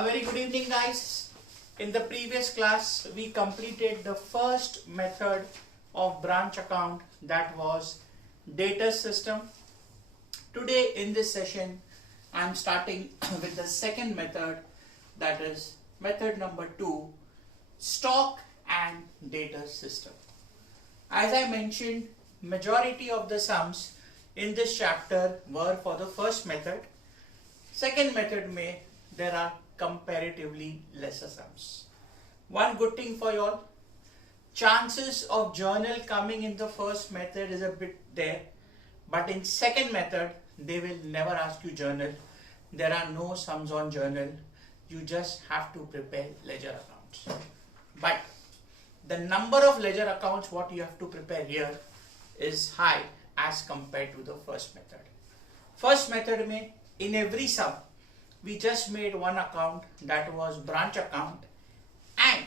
A very good evening, guys. In the previous class, we completed the first method of branch account, that was data system. Today in this session, I am starting with the second method, that is method number 2, stock and data system. As I mentioned, majority of the sums in this chapter were for the first method. Second method there are comparatively lesser sums. One good thing for you all, chances of journal coming in the first method is a bit there, but in second method they will never ask you journal. There are no sums on journal. You just have to prepare ledger accounts. But the number of ledger accounts what you have to prepare here is high as compared to the first method. First method in every sum we just made one account, that was branch account, and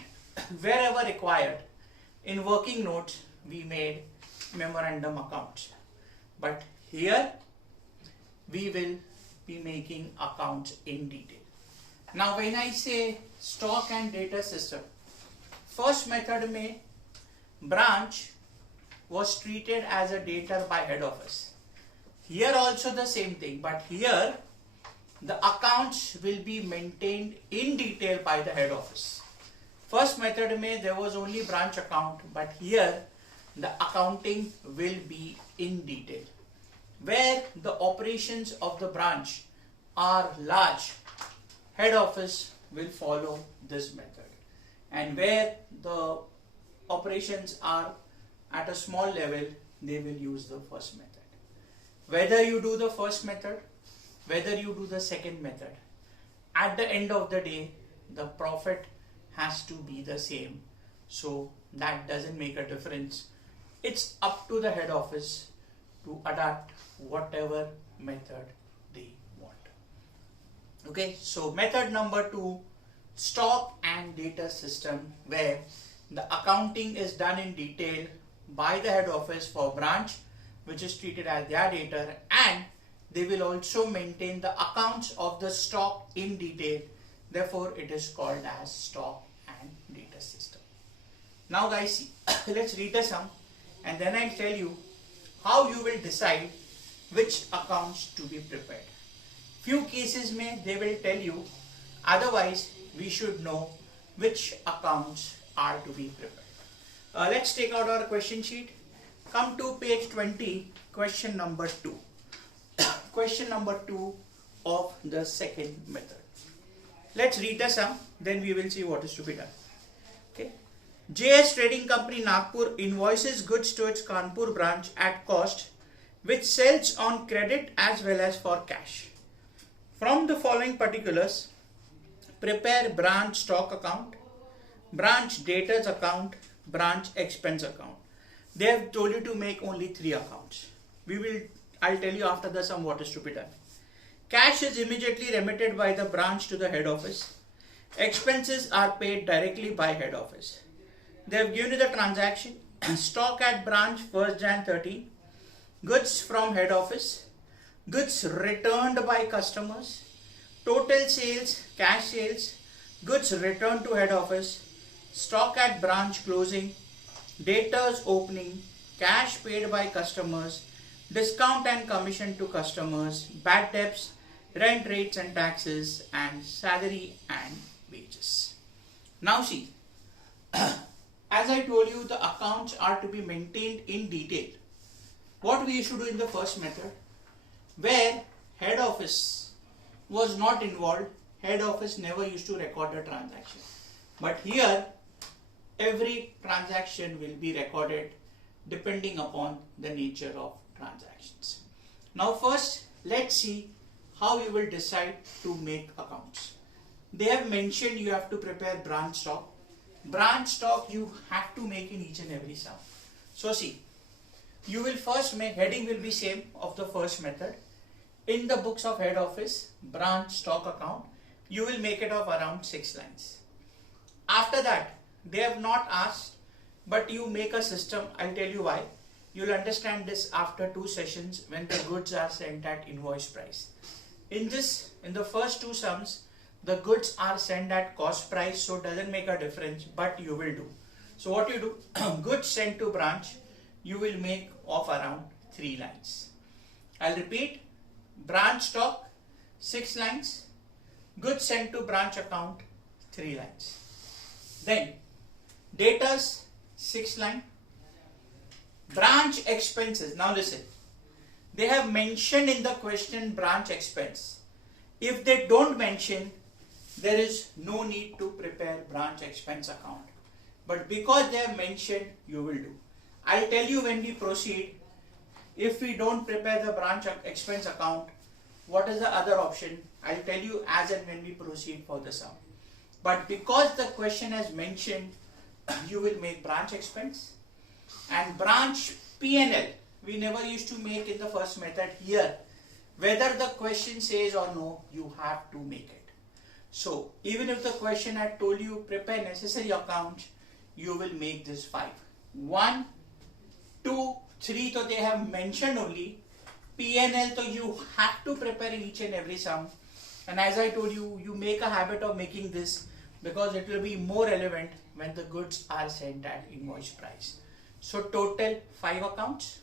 wherever required in working notes we made memorandum accounts. But here we will be making accounts in detail. Now when I say stock and data system, first method branch was treated as a debtor by head office. Here also the same thing, but here the accounts will be maintained in detail by the head office. First method there was only branch account, but here the accounting will be in detail. Where the operations of the branch are large, head office will follow this method, and where the operations are at a small level, they will use the first method. Whether you do the first method, whether you do the second method, at the end of the day the profit has to be the same, so that doesn't make a difference. It's up to the head office to adapt whatever method they want. Okay, so method number 2, stock and data system, where the accounting is done in detail by the head office for branch, which is treated as their debtor, and they will also maintain the accounts of the stock in detail. Therefore, it is called as stock and data system. Now guys, see, let's read the sum and then I'll tell you how you will decide which accounts to be prepared. Few cases they will tell you, otherwise we should know which accounts are to be prepared. Let's take out our question sheet. Come to page 20, question number 2. Question number 2 of the second method. Let's read the sum, then we will see what is to be done. Okay. JS Trading Company Nagpur invoices goods to its Kanpur branch at cost, which sells on credit as well as for cash. From the following particulars, prepare branch stock account, branch debtors account, branch expense account. They have told you to make only 3 accounts. I'll tell you after the sum what is to be done. Cash is immediately remitted by the branch to the head office. Expenses are paid directly by head office. They have given you the transaction. Stock at branch 1st Jan 13. Goods from head office. Goods returned by customers. Total sales, cash sales. Goods returned to head office. Stock at branch closing. Debtors opening. Cash paid by customers. Discount and commission to customers, bad debts, rent rates and taxes, and salary and wages. Now see, as I told you, the accounts are to be maintained in detail. What we used to do in the first method, where head office was not involved, head office never used to record a transaction. But here, every transaction will be recorded depending upon the nature of transactions. Now first, let's see how you will decide to make accounts. They have mentioned you have to prepare branch stock. Branch stock you have to make in each and every sum. So see, you will first make, heading will be same of the first method. In the books of head office, branch stock account, you will make it of around 6 lines. After that, they have not asked, but you make a system. I'll tell you why. You'll understand this after 2 sessions when the goods are sent at invoice price. In the first 2 sums, the goods are sent at cost price, so it doesn't make a difference, but you will do. So what you do, goods sent to branch, you will make of around 3 lines. I'll repeat, branch stock 6 lines, goods sent to branch account 3 lines. Then debtors 6 line, branch expenses. Now listen, they have mentioned in the question branch expense. If they don't mention, there is no need to prepare branch expense account. But because they have mentioned, you will do. I'll tell you when we proceed, if we don't prepare the branch expense account, what is the other option? I'll tell you as and when we proceed for the sum. But because the question has mentioned, you will make branch expense and branch P&L. We never used to make in the first method. Here, whether the question says or no, you have to make it. So even if the question had told you prepare necessary accounts, you will make this 5. 1, 2, 3, so they have mentioned only. P&L, so you have to prepare in each and every sum. And as I told you, you make a habit of making this because it will be more relevant when the goods are sent at invoice price. So total 5 accounts: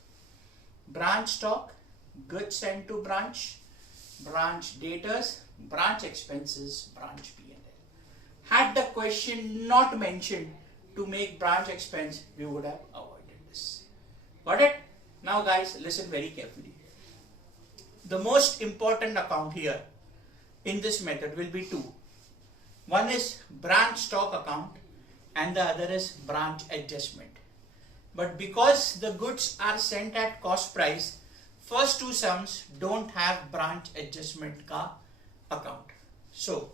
branch stock, goods sent to branch, branch debtors, branch expenses, branch P&L. Had the question not mentioned to make branch expense, we would have avoided this. Got it? Now guys, listen very carefully. The most important account here in this method will be 2. One is branch stock account and the other is branch adjustment. But because the goods are sent at cost price, first 2 sums don't have branch adjustment ka account. So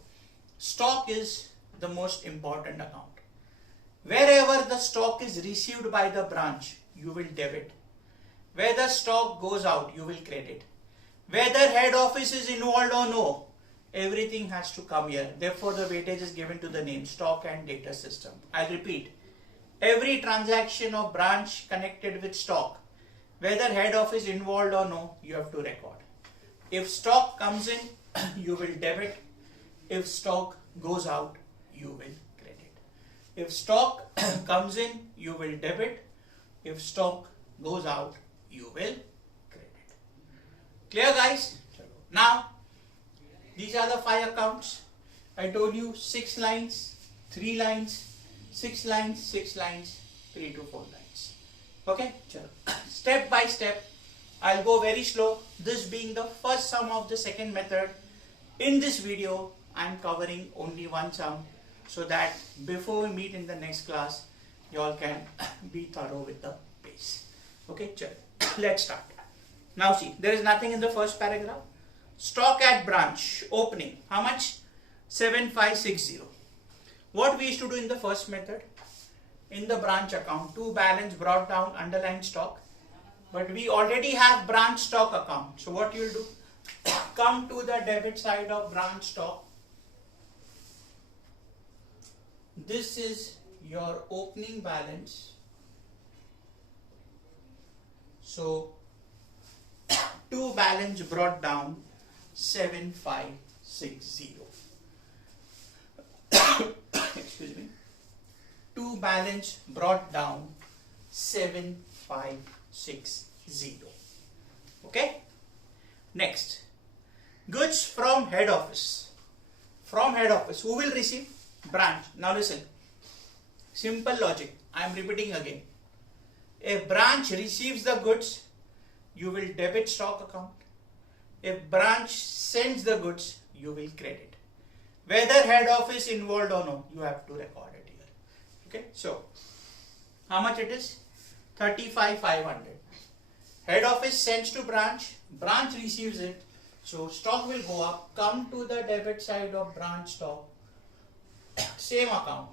stock is the most important account. Wherever the stock is received by the branch, you will debit. Where the stock goes out, you will credit. Whether head office is involved or no, everything has to come here. Therefore, the weightage is given to the name stock and data system. I'll repeat. Every transaction of branch connected with stock, whether head office involved or no, you have to record. If stock comes in, you will debit. If stock goes out, you will credit. If stock comes in, you will debit. If stock goes out, you will credit. Clear guys? Now, these are the 5 accounts. I told you 6 lines, 3 lines, 6 lines, 6 lines, 3 to 4 lines. Okay? Step by step, I'll go very slow. This being the first sum of the second method. In this video, I'm covering only one sum so that before we meet in the next class, you all can be thorough with the base. Okay? Let's start. Now see, there is nothing in the first paragraph. Stock at branch, opening, how much? 7560. What we used to do in the first method, in the branch account, to balance brought down underlying stock, but we already have branch stock account. So what you will do, come to the debit side of branch stock. This is your opening balance. So to balance brought down 7560. Excuse me. To balance brought down 7560. Okay. Next, goods from head office. From head office, who will receive? Branch. Now listen. Simple logic. I am repeating again. If branch receives the goods, you will debit stock account. If branch sends the goods, you will credit. Whether head office involved or no, you have to record it here. Okay, so how much it is? 35,500. Head office sends to branch, branch receives it, so stock will go up. Come to the debit side of branch stock, same account.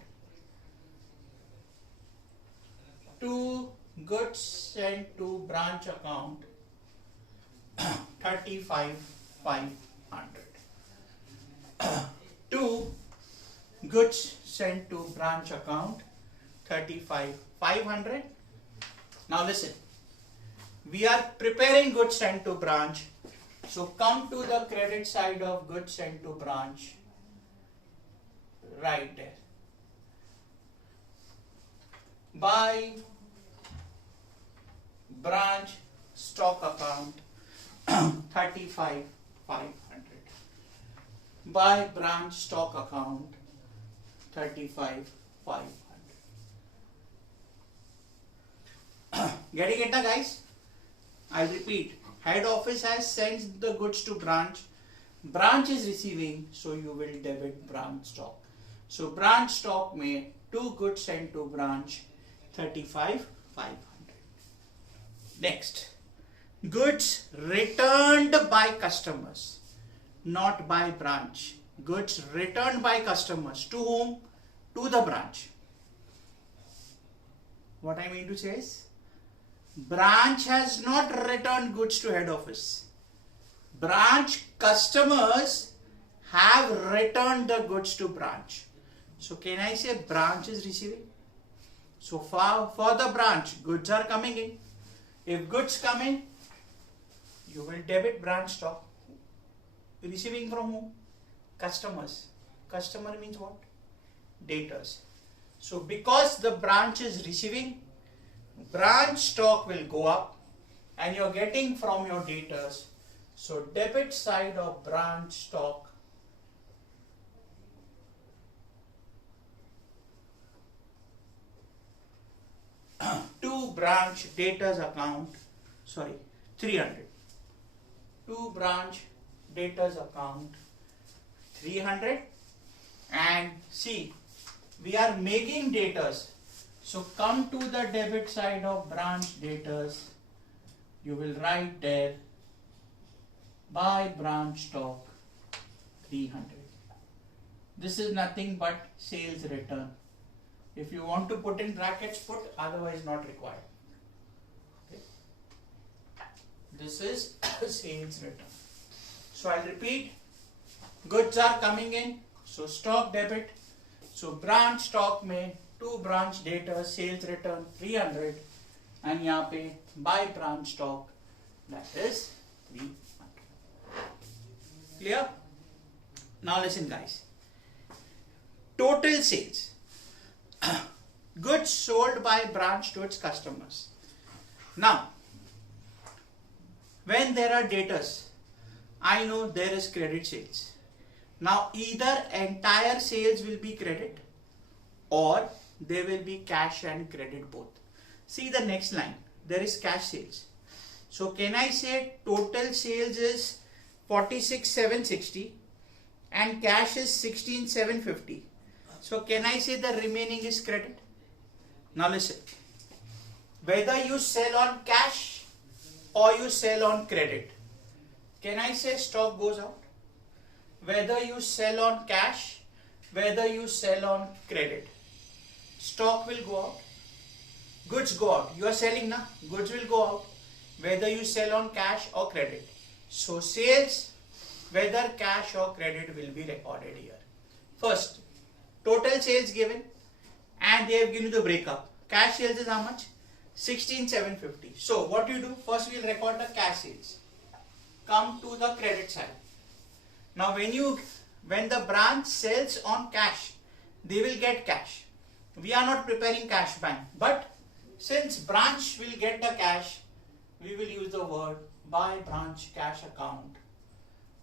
To goods sent to branch account, 35,500. To goods sent to branch account, 35,500. Now listen, we are preparing goods sent to branch, so come to the credit side of goods sent to branch. write there. By branch stock account 35,500. By branch stock account 35,500. Getting it now, guys? I'll repeat. Head office has sent the goods to branch. Branch is receiving, so you will debit branch stock. So branch stock may 2 goods sent to branch 35,500. Next, goods returned by customers, not by branch. Goods returned by customers to whom? To the branch. What I mean to say is, branch has not returned goods to head office. Branch customers have returned the goods to branch. So can I say branch is receiving? So for the branch, goods are coming in. If goods come in, you will debit branch stock. Receiving from whom? Customers. Customer means what? Debtors. So because the branch is receiving, branch stock will go up and you're getting from your debtors. So debit side of branch stock to branch debtors account, 300. To branch debtors account 300. And see, we are making debtors. So come to the debit side of branch debtors. You will write there by branch stock 300. This is nothing but sales return. If you want to put in brackets, put, otherwise not required. Okay. This is sales return. So I'll repeat. Goods are coming in. So stock debit. So branch stock may 2 branch debtors sales return 300 and यहाँ पे by branch stock that is 300. Clear? Now listen, guys. Total sales. Goods sold by branch to its customers. Now, when there are debtors, I know there is credit sales. Now either entire sales will be credit or there will be cash and credit both. See the next line, there is cash sales. So can I say total sales is 46,760 and cash is 16,750. So can I say the remaining is credit? Now listen, whether you sell on cash or you sell on credit, can I say stock goes out? Whether you sell on cash, whether you sell on credit, stock will go out. Goods go out. You are selling now, goods will go out. Whether you sell on cash or credit. So sales, whether cash or credit, will be recorded here. First, total sales given and they have given you the breakup. Cash sales is how much? 16,750. So what you do? First we will record the cash sales. Come to the credit side. Now when the branch sells on cash, they will get cash. We are not preparing cash bank, but since branch will get the cash, we will use the word by branch cash account,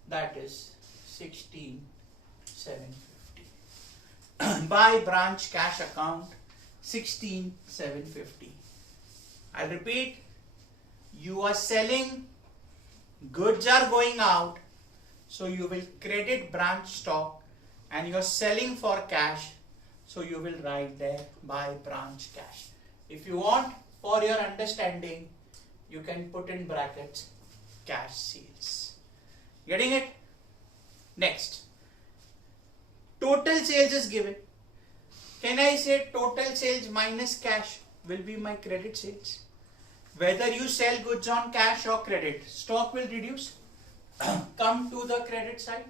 that is 16,750. By branch cash account 16,750. I'll repeat, you are selling, goods are going out, so you will credit branch stock, and you are selling for cash, so you will write there by branch cash. If you want, for your understanding, you can put in brackets cash sales. Getting it? Next, total sales is given. Can I say total sales minus cash will be my credit sales? Whether you sell goods on cash or credit, stock will reduce. Come to the credit side.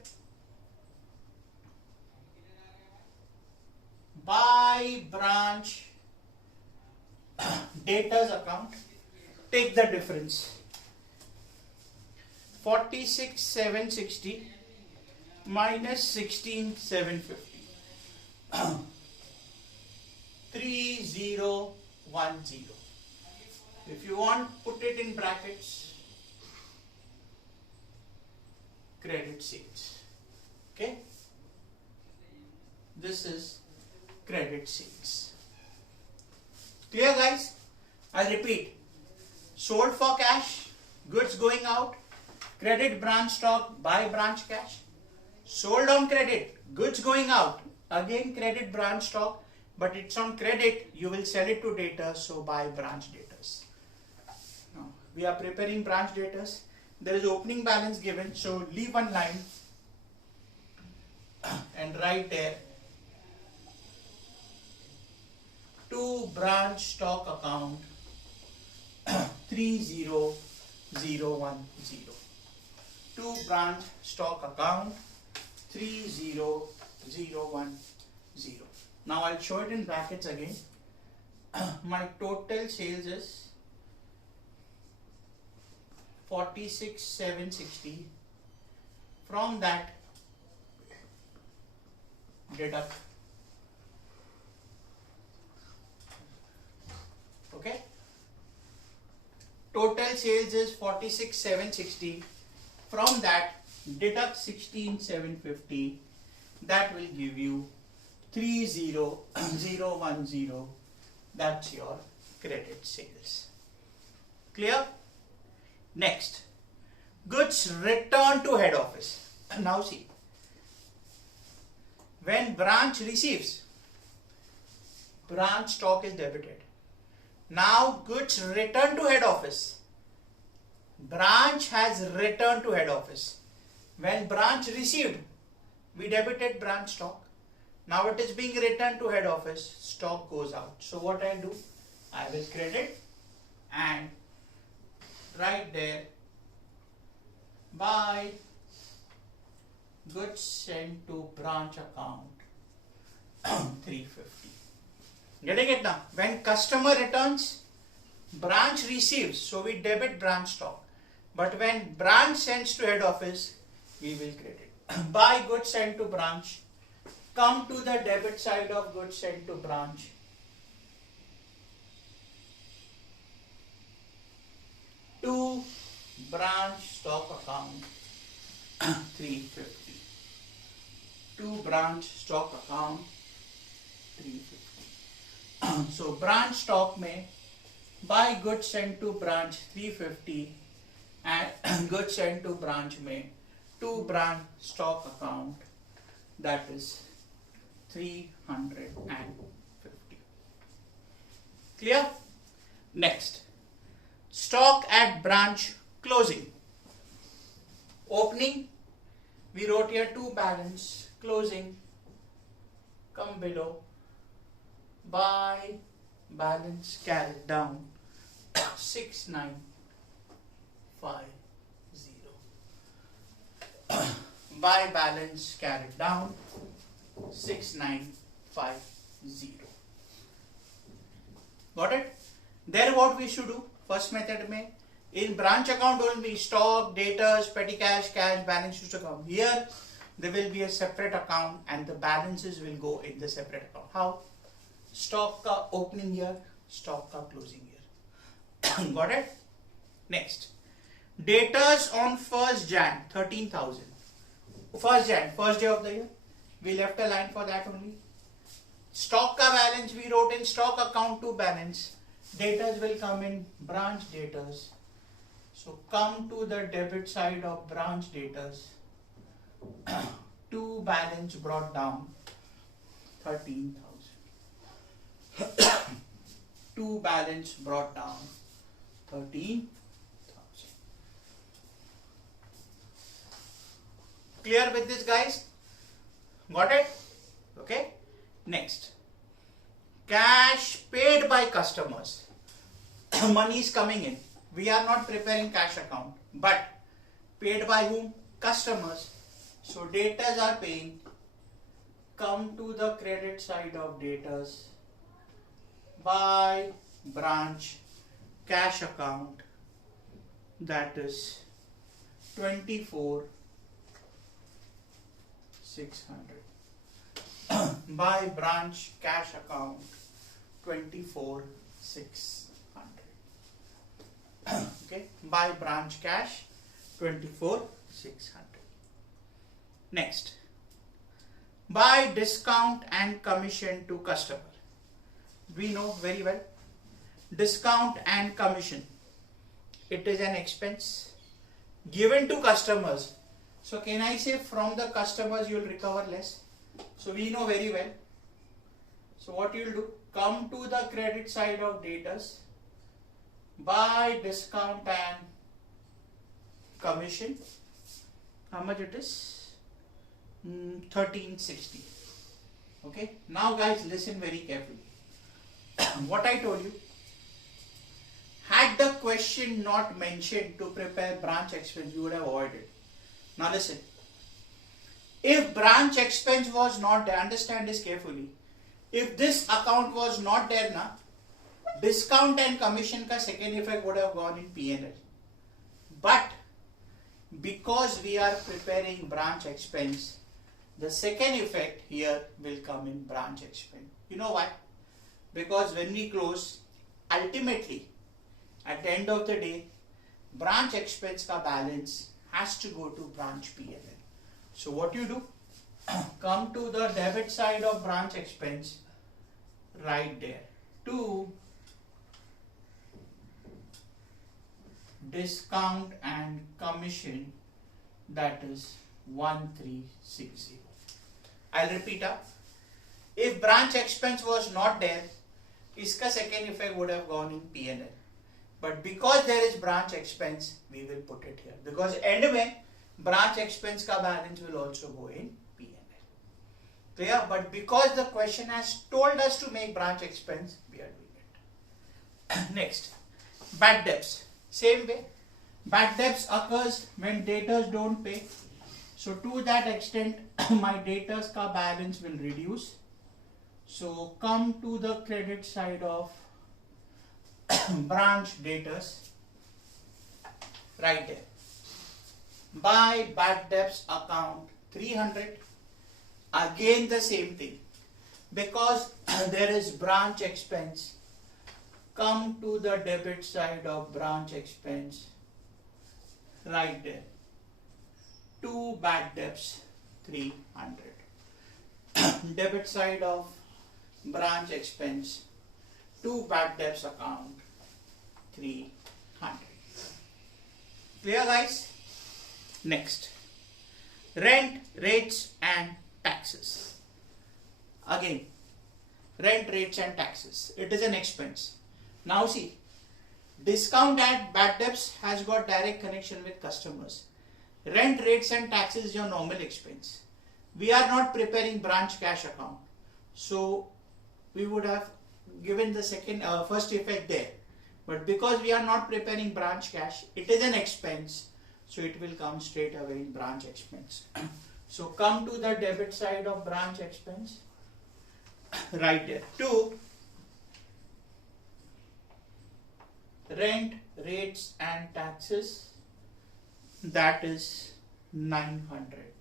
By branch debtors account, take the difference. 46,760 minus 16,750. 3010. If you want, put it in brackets, credit sales. Okay, this is credit sales. Clear, guys? I repeat, sold for cash, goods going out, credit branch stock, buy branch cash. Sold on credit, goods going out, again credit branch stock, but it's on credit, you will sell it to debtors, so buy branch debtors. Now, we are preparing branch debtors. There is opening balance given, so leave one line and write there to branch stock account 30010. To branch stock account 30010. Now I'll show it in brackets again. My total sales is 46,760. From that, deduct. Okay. Total sales is 46,760. From that, deduct 16,750. That will give you 30010. That's your credit sales. Clear? Next, goods returned to head office. Now see, when branch receives, branch stock is debited. Now goods return to head office. Branch has returned to head office. When branch received, we debited branch stock. Now it is being returned to head office, stock goes out. So what I do, I will credit and write there buy goods sent to branch account 350. Getting it now? When customer returns, branch receives, so we debit branch stock. But when branch sends to head office, we will credit. Buy goods sent to branch. Come to the debit side of goods sent to branch. To branch stock account 350. To branch stock account 350. So branch stock में buy goods sent to branch 350 and goods sent to branch में to branch stock account, that is 350. Clear? Next, stock at branch closing. Opening, we wrote here 2 balance. Closing, come below. Buy balance carried down 6950. Buy balance carried down 6950. Got it? There what we should do, first method mein, in branch account will be stock, debtors, petty cash, cash, balance used account. Here there will be a separate account and the balances will go in the separate account. How? Stock ka opening here, stock ka closing here. Got it? Next, debtors on 1st Jan 13,000. 1st Jan, first day of the year. We left a line for that only. Stock ka balance we wrote in stock account to balance. Debtors will come in branch debtors. So come to the debit side of branch debtors. To balance brought down 13,000. To balance brought down 13,000. Clear with this, guys? Got it? Okay. Next, cash paid by customers. Money is coming in. We are not preparing cash account, but paid by whom? Customers. So debtors are paying. Come to the credit side of debtors. By branch cash account, that is 24,600. by branch cash account 24,600. Okay, by branch cash 24,600. Next, by discount and commission to customer. We know very well discount and commission. It is an expense given to customers. So can I say from the customers you will recover less? So we know very well. So what you will do? Come to the credit side of debtors, by discount and commission. How much it is? 1360. Okay. Now guys, listen very carefully. What I told you. Had the question not mentioned to prepare branch expense, you would have avoided. Now listen. If branch expense was not there, understand this carefully. If this account was not there, na, discount and commission ka second effect would have gone in P&L. But because we are preparing branch expense, the second effect here will come in branch expense. You know why? Because when we close, ultimately, at the end of the day, branch expense ka balance has to go to branch P&L. So what you do? Come to the debit side of branch expense, right there, to discount and commission, that is 1360. I'll repeat up. If branch expense was not there, iska second effect would have gone in P&L. But because there is branch expense, we will put it here. Because anyway, branch expense ka balance will also go in P&L. Clear? But because the question has told us to make branch expense, we are doing it. Next, bad debts. Same way, bad debts occurs when debtors don't pay. So to that extent, my debtors ka balance will reduce. So come to the credit side of branch debtors, right there. By bad debts account 300. Again the same thing. Because there is branch expense, come to the debit side of branch expense, right there. To bad debts 300. Debit side of branch expense, to bad debts account 300. Clear guys? Next, rent, rates and taxes. Again, rent, rates and taxes. It is an expense. Now see, discount and bad debts has got direct connection with customers. Rent, rates and taxes is your normal expense. We are not preparing branch cash account. So we would have given the first effect there. But because we are not preparing branch cash, it is an expense. So it will come straight away in branch expense. So come to the debit side of branch expense, right there. To rent, rates and taxes, that is 900.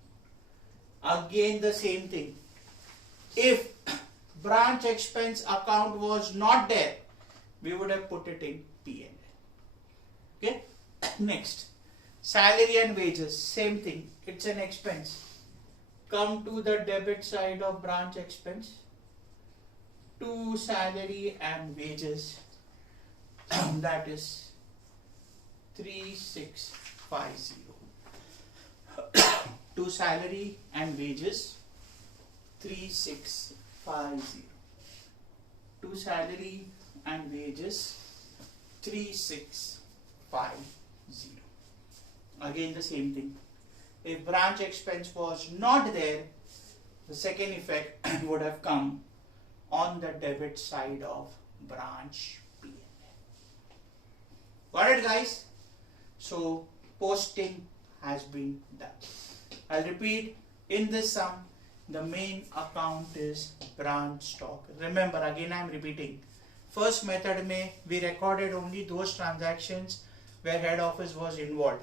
Again the same thing. If branch expense account was not there, we would have put it in P&L. Okay. Next, salary and wages, same thing. It's an expense. Come to the debit side of branch expense, to salary and wages, that is 3650. To salary and wages 3650. To salary and wages 3650. Again the same thing. If branch expense was not there, the second effect would have come on the debit side of branch P&L. Got it guys? So posting has been done. I'll repeat, in this sum, the main account is branch stock. Remember, again I am repeating, first method mein we recorded only those transactions where head office was involved.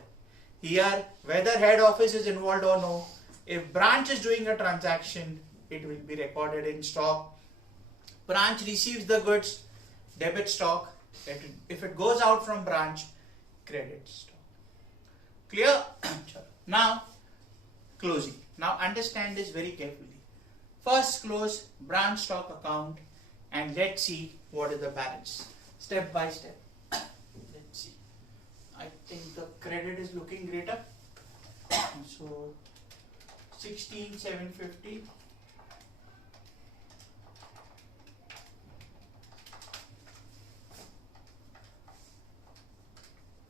Here, whether head office is involved or no, if branch is doing a transaction, it will be recorded in stock. Branch receives the goods, debit stock. If it goes out from branch, credit stock. Clear? Now, closing. Now understand this very carefully. First close branch stock account and let's see what is the balance. Step by step. Let's see. I think the credit is looking greater. So 16,750.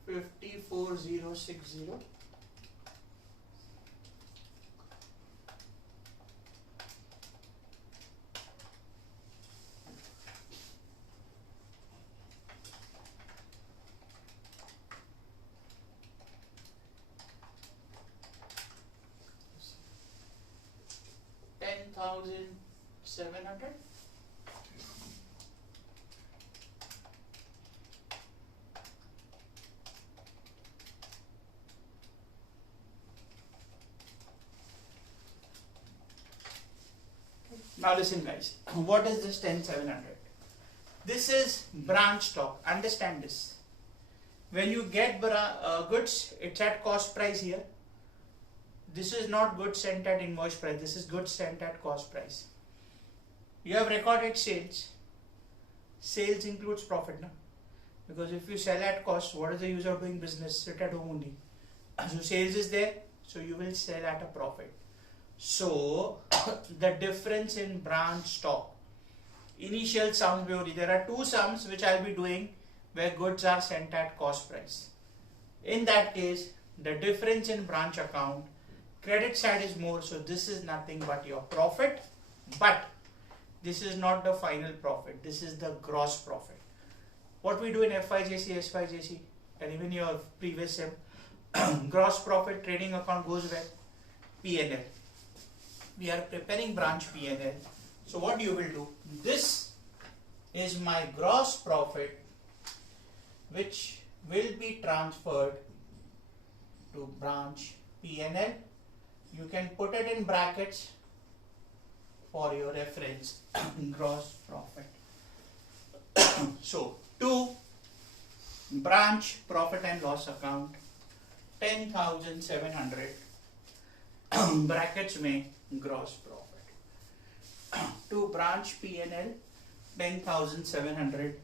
$54,060. $10,700. Now listen guys, what is this 10,700? This is branch stock. Understand this. When you get goods, it's at cost price here. This is not goods sent at invoice price. This is goods sent at cost price. You have recorded sales. Sales includes profit, no? Because if you sell at cost, what is the use of doing business? Sit at home only. So sales is there, so you will sell at a profit. So the difference in branch stock, initial sums only. There are two sums which I will be doing where goods are sent at cost price. In that case, the difference in branch account, credit side is more, so this is nothing but your profit, but this is not the final profit. This is the gross profit. What we do in FYJC, SYJC, and even your previous SIM, gross profit trading account goes where? P&L. We are preparing branch P&L. So what you will do? This is my gross profit, which will be transferred to branch P&L. You can put it in brackets for your reference. Gross profit. So to branch profit and loss account, 10,700 brackets में gross profit. To branch P&L, 10,700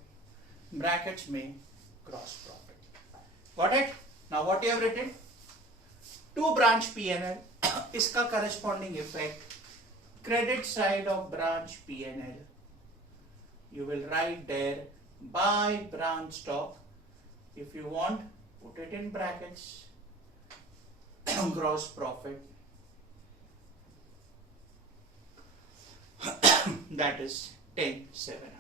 brackets में gross profit. Got it? Now what you have written? To branch P&L, इसका corresponding effect, credit side of branch P&L, you will write there by branch stock. If you want, put it in brackets. Gross profit. That is 10,700.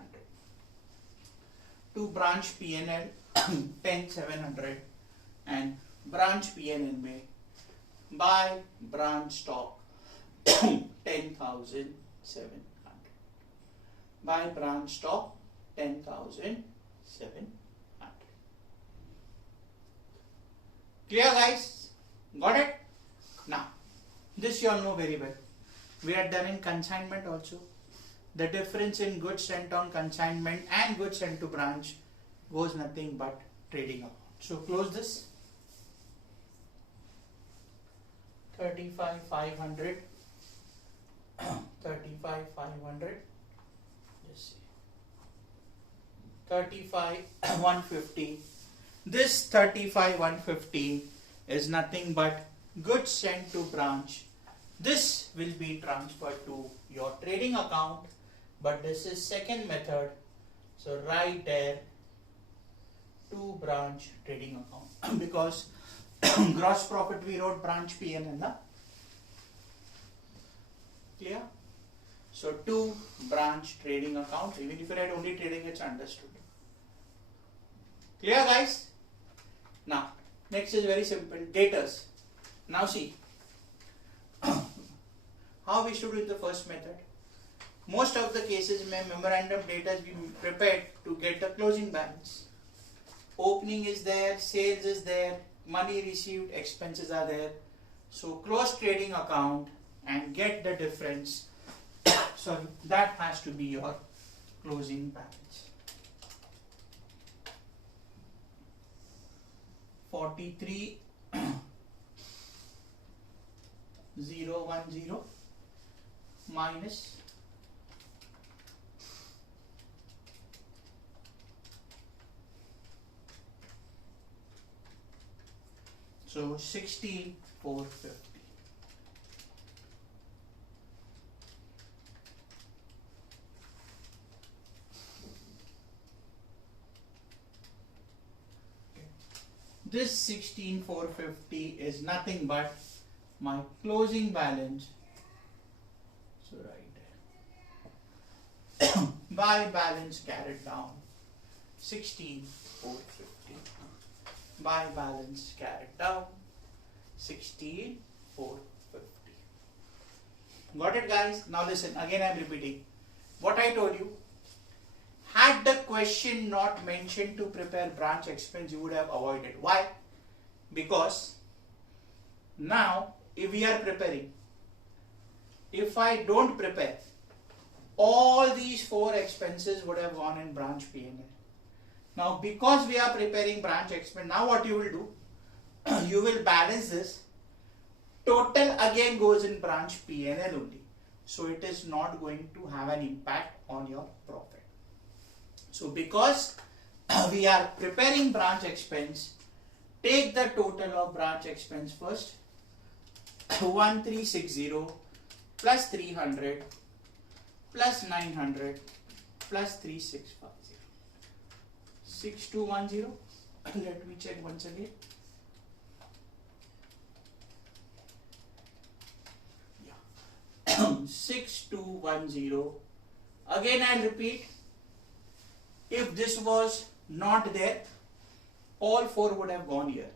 To branch P&L, 10,700 and branch P&L में by branch stock 10,700. By branch stock 10,700. Clear guys? Got it? Now, this you all know very well. We are done in consignment also. The difference in goods sent on consignment and goods sent to branch goes nothing but trading account. So close this. 35,500. 35,500. Just see. 35,150. This 35,150 is nothing but goods sent to branch. This will be transferred to your trading account, but this is second method. So right there, to branch trading account because gross profit we wrote branch P&L. Clear? So to branch trading account, even if you write only trading, it's understood. Clear guys? Now, next is very simple, debtors. Now see, how we should do in the first method. Most of the cases में memorandum debtors we prepared to get the closing balance. Opening is there, sales is there, money received, expenses are there. So close trading account and get the difference sorry, that has to be your closing balance. 43,010 minus 16,450. This 16,450 is nothing but my closing balance. So right there. By balance carried down 16,450. By balance carried down 16,450. Got it, guys? Now listen, again I am repeating what I told you. Had the question not mentioned to prepare branch expense, you would have avoided. Why? Because now if we are preparing, if I don't prepare, all these 4 expenses would have gone in branch P&L. Now because we are preparing branch expense, now what you will do, you will balance this. Total again goes in branch P&L only. So it is not going to have an impact on your profit. So because we are preparing branch expense, take the total of branch expense first. 1360 plus 300 plus 900 plus 3650. 6210. Let me check once again. Yeah. 6210. Again I'll repeat. If this was not there, all 4 would have gone here.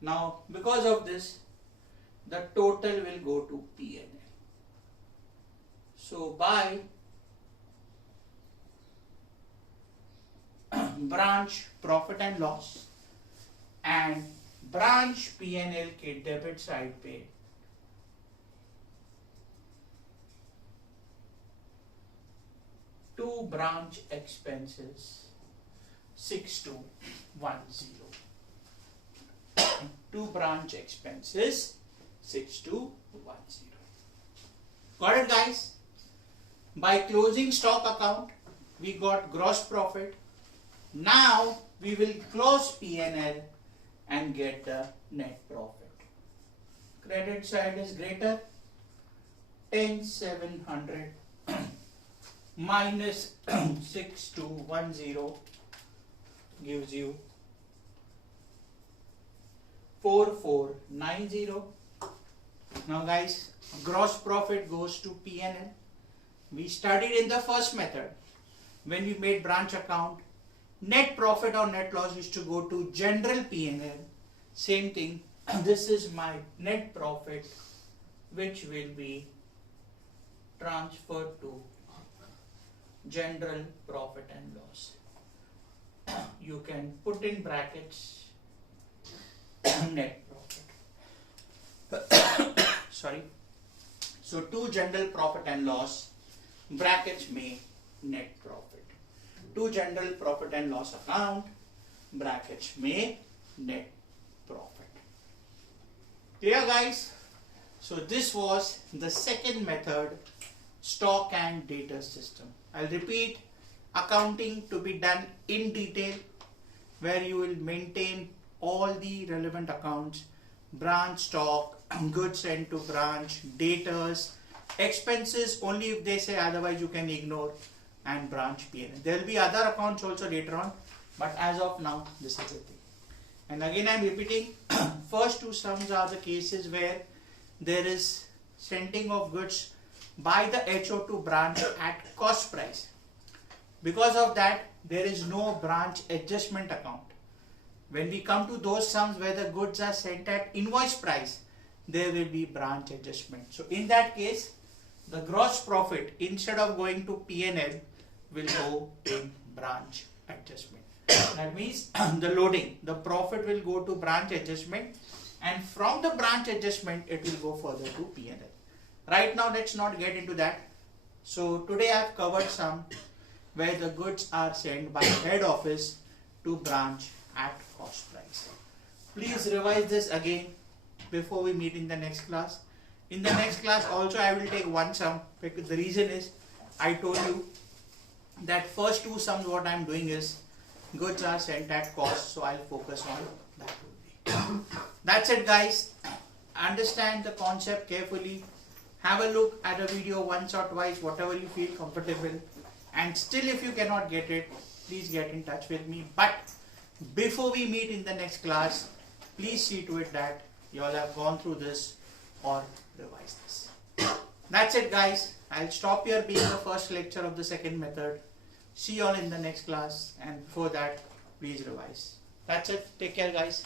Now because of this, the total will go to P&L. So by branch profit and loss and branch P&L के debit side पे two branch expenses 6210. Two branch expenses 6210. Got it, guys? By closing stock account, we got gross profit. Now we will close P&L and get the net profit. Credit side is greater. 10,700 minus 6210 gives you 4490. Now guys, gross profit goes to P&L. We studied in the first method when we made branch account, net profit or net loss used to go to general P&L. Same thing, this is my net profit which will be transferred to general profit and loss. You can put in brackets net profit. Sorry. So to general profit and loss, brackets में net profit. To general profit and loss account, brackets में net profit. Clear, guys? So this was the second method, stock and data system. I'll repeat, accounting to be done in detail, where you will maintain all the relevant accounts, branch stock, goods sent to branch, debtors, expenses only if they say otherwise you can ignore, and branch P&L. There will be other accounts also later on, but as of now this is the thing. And again I am repeating, first 2 sums are the cases where there is sending of goods by the HO to branch at cost price. Because of that, there is no branch adjustment account. When we come to those sums where the goods are sent at invoice price, there will be branch adjustment. So in that case, the gross profit instead of going to P&L will go in branch adjustment. That means the loading, the profit will go to branch adjustment, and from the branch adjustment it will go further to P&L. Right now let's not get into that. So today I have covered some where the goods are sent by head office to branch at cost price. Please revise this again before we meet in the next class. In the next class also I will take one sum, because the reason is I told you that first two sums what I am doing is goods are sent at cost, so I'll focus on that only. That's it guys. Understand the concept carefully. Have a look at a video once or twice, whatever you feel comfortable. And still if you cannot get it, please get in touch with me. But before we meet in the next class, please see to it that you all have gone through this or revise this. That's it guys. I'll stop here being the first lecture of the second method. See you all in the next class, and before that please revise. That's it. Take care guys.